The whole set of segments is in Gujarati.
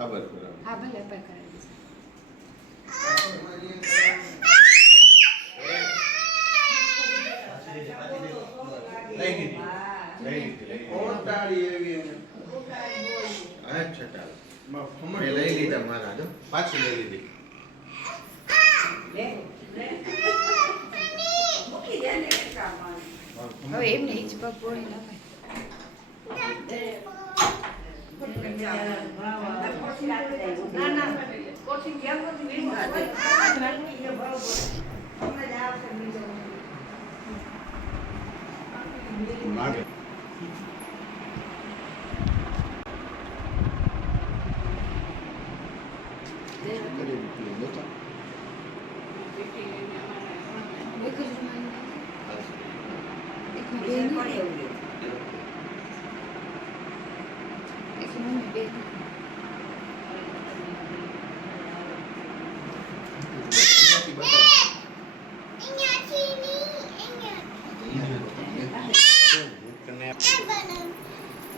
હા બરાબર. હા ભલે પર કરાવી ઓટાડી એવી અચ્છા ચાલો મેં લઈ લીધા મારા જો પાછી લઈ લીધી હવે એમને જ પગ બોળી નાખે લાગે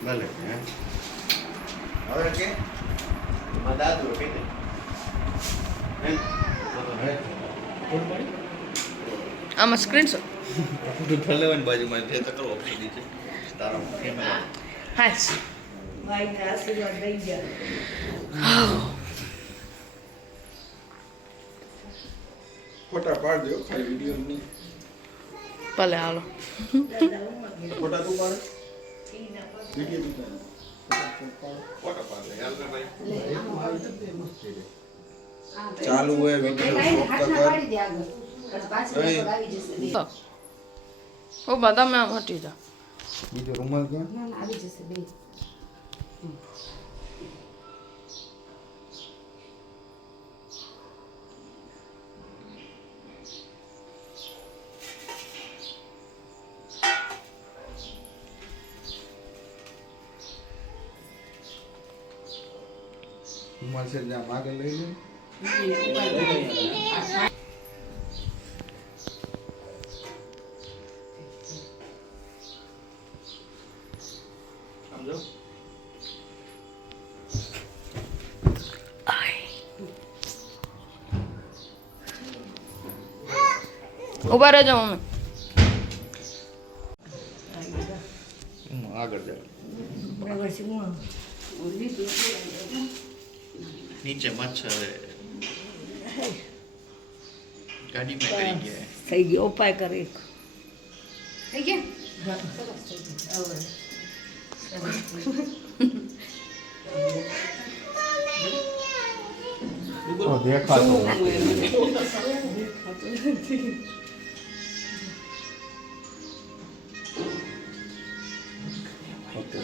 ભલે હવે કે દાદુ કે આમાં સ્ક્રીનશોટ ભલેવાની બાજુમાં તે તો ઓપ્શન છે તારો કેમેરા હાસ ભાઈને આશીર્વાદ દઈ ગયા ફોટા પાડજો ખાલી વિડિયો નહીં ભલે હાલો ફોટા તું પાડ વિડિયો તું ફોટા પાડ યાર ભાઈ ચાલુ હોય વિડિયો ઓ બધા મેં હટી જા બીજો રૂમાલ ક્યાં આવી જશે બે રૂમાલ છે જ્યાં માગે લઈ લે સમજો ઉભા રહેજો મમ્મી આગળ જા નીચે મચ્છર ગાડીમાં કરી ગયા થઈ ગયો ઉપાય કરે થઈ ગયા દેખાતો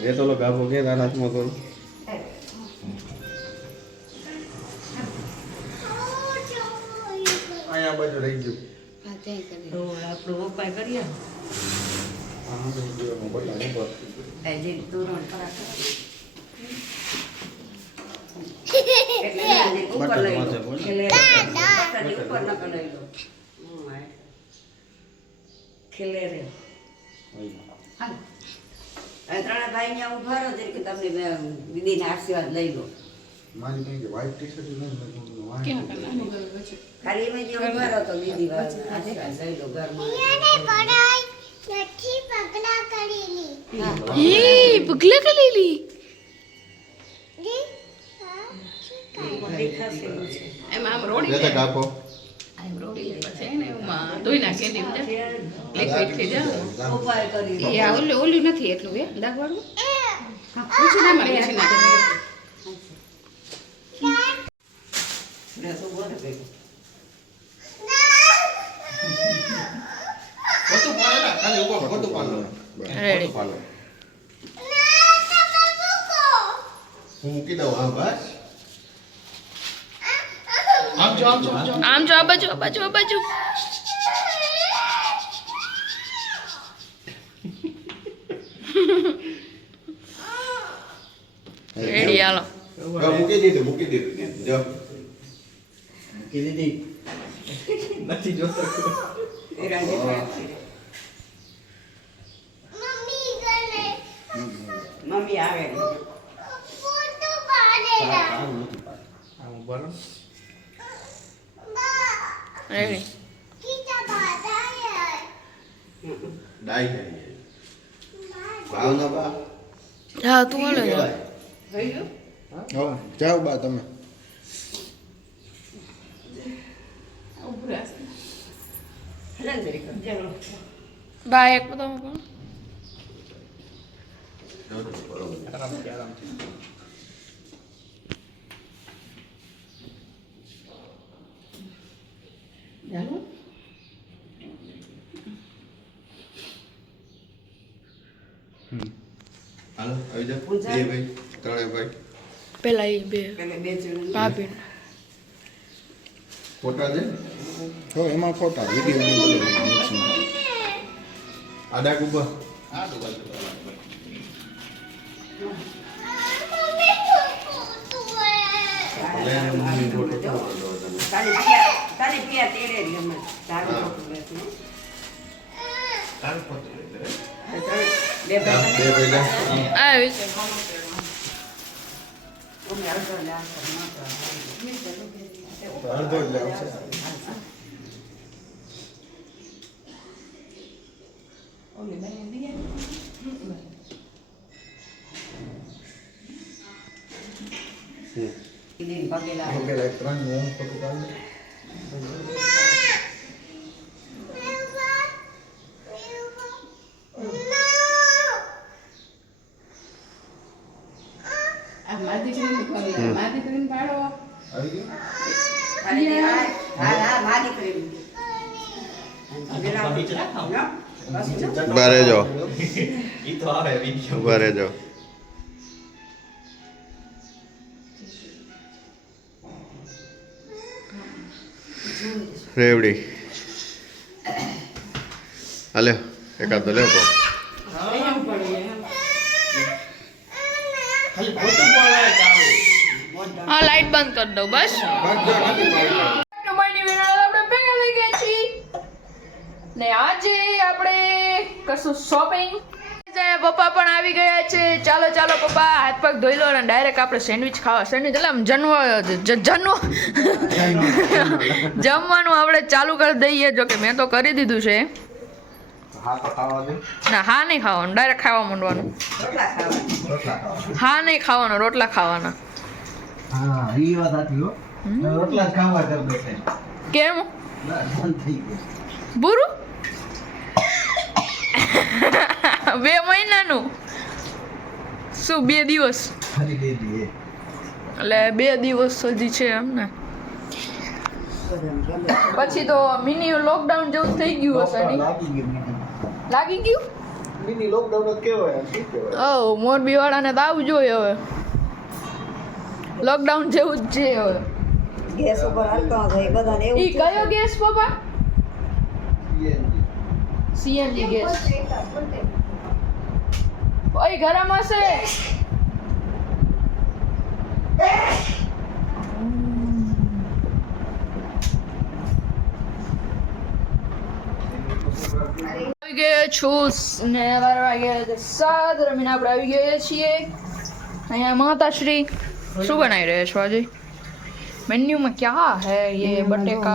એ તો ગાભો કે તારા હાથમાં કરું અહીંયા બાજુ રહી ગયું હા ત્યાં કરી તો આપણો ઉપાય કરીએ હા રહી ગયો બદલા ઉપર આજે તોરણ પરાઠા એટલે આજે ઉપર લઈ લો એટલે ઉપર ન લઈ લો ખેલે રે હાલ ત્રણે ભાઈ ને ઉભા રહો કે તમને દીદીના આશીર્વાદ લઈ લો મારી કઈ કે વ્હાઈટ ટી-શર્ટ નહીં કેમ મેં ખાલી એમાં જે ઉભા રહો તો દીદી આશીર્વાદ લઈ લો ઘરમાં એ પગલા કરેલી એમાં આમ રોડી જતા કાપો આમ રોડી પછી એને એમાં ધોઈ નાખે ને લિક્વિડ થઈ જાય ઉપાય કરી એ આ ઓલું નથી એટલું એ દાગવાળું હા પૂછી ના મળે છે ના લે તો બોલ કે બધું પાડે ના ખાલી ઉપર બધું પાડો Ready. પાડો હું મૂકી દઉં હા બસ આમ જો આમ જો આ બાજુ આ બાજુ આ બાજુ રેડી હાલો મૂકી દીધું જો મૂકી દીધી નથી જોતો એ રાજે મમ્મી આવે આમ બોલો રેડી ડાઈ કરી ભાવનો બા હા તું હાલે જા થઈ ગયું? હા જાઓ બા તમે હેલે ને જરીક. ચાલો. બા એક બતાવો કોણ આરામથી આરામથી ચાલો. હાલો આવી જાઓ પૂજા. બે ભાઈ ત્રણે ભાઈ પેલા એ બે પેલે બે જણ. ભાભી ફોટા છે હો એમાં ફોટા વિડીયો ને બધું મિક્સમાં. આડા કુબા મમ્મી ફોટો તારી પિયા તેડે જ ગમે. તારું ફોટો લેશે, હો. તારો ફોટો લે બે બે ભાઈ જા આવી છે અડધો જ આવશે પેલા એક ત્રણ હું ફોટો કાઢી મારી દીકરીને પાડો આવી ગયું ઉભા રહેજો ઈ તો આવે વિડિયો ઉભા રહેજો રેવડી હાલે એકાદ તો લેવો ખાલી ફોટો પાડે ચાલો હા લાઈટ બંધ કરી દઉં બસ આપણે ભેગા થઈ ગયા છીએ ને આજે આપણે કરશું શોપિંગ પપ્પા પણ આવી ગયા છે ચાલો ચાલો પપ્પા હાથ પગ ધોઈ લો અને ડાયરેક્ટ આપણે સેન્ડવિચ ખાવા સેન્ડવિચ એટલે આમ જમવાનું આપણે ચાલુ કરી દઈએ જો કે મેં તો કરી દીધું છે હા તો ખાવા દે ના હા નહીં ખાવાનું ડાયરેક્ટ ખાવા માંડવાનું હા નહીં ખાવાનું રોટલા ખાવાના હા ઈ વાત હતી હો રોટલા ખાવા કર બેઠે કેમ બંધ થઈ ગયું બુરું 2 મહિનાનું શું 2 દિવસ ખાલી દે દીએ એટલે 2 દિવસ સુધી છે એમ ને પછી તો મિની લોકડાઉન જેવું થઈ ગયું હશે નહીં લાગી ગયું લાગી ગયું મિની લોકડાઉન જ કહેવાય શું કહેવાય ઓ મોરબી વાળાને તો આવું જોઈએ હવે લોકડાઉન જેવું જ છે હવે ગેસ ઉપર હાલતો હશે એ બધાને એવું ઈ કયો ગેસ પપ્પા સીએનજી ગેસ ઓય ગરમ હશે આવી ગયા છું ને 12 વાગ્યા 7 રમીને આપણે આવી ગયા છીએ અહીંયા માતાશ્રી શું બનાવી રહ્યા છો આજે मेन्यू में क्या है ये बटेका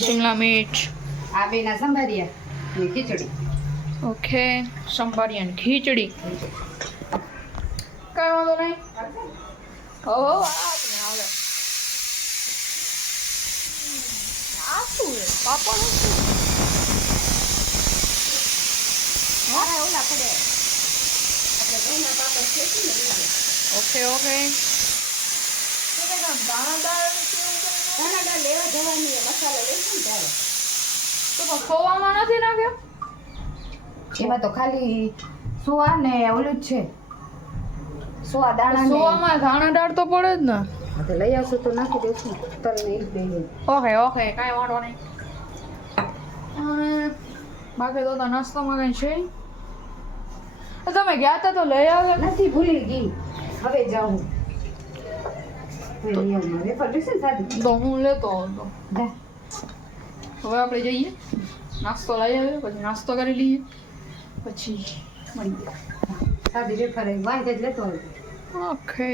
शिमला मिर्च આબેના સંભારિયા ને ખીચડી ओके संभारिया ने खीचड़ी कई वांधो नहीं हो आपने आवले आ શું છે પાપડ મારા ઓલા પડે આપણે ઘઉંના પાપડ શેકી ને ओके ओके तो क्या दानादार દાણાદાર લેવા જવાની મસાલો લેશું ને ત્યારે तो खोવામાં નથી નાખ્યો એમાં તો ખાલી સોવા ને ઓલું જ છે સોવા દાણા ને સોવામાં દાણાદાર તો પડે જ ને હા તો લઈ આવશું તો નાખી દેશું તલ ને ઈ જ દઈ દઉં. ઓકે ઓકે કાંઈ વાંધો નહીં અને બાકી તો નાસ્તામાં કંઈ છે તમે ગયા હતા તો લઈ આવ્યા નથી ભૂલી ગઈ હવે જાઉં નિયમમાં વેફર લેશે ને સાદી તો હું લેતો હતો જા. હવે આપણે જઈએ નાસ્તો લઈ આવ્યો પછી નાસ્તો કરી લઈએ પછી મળીએ સાદી વેફર વાંચે જ લેતો હોય ઓકે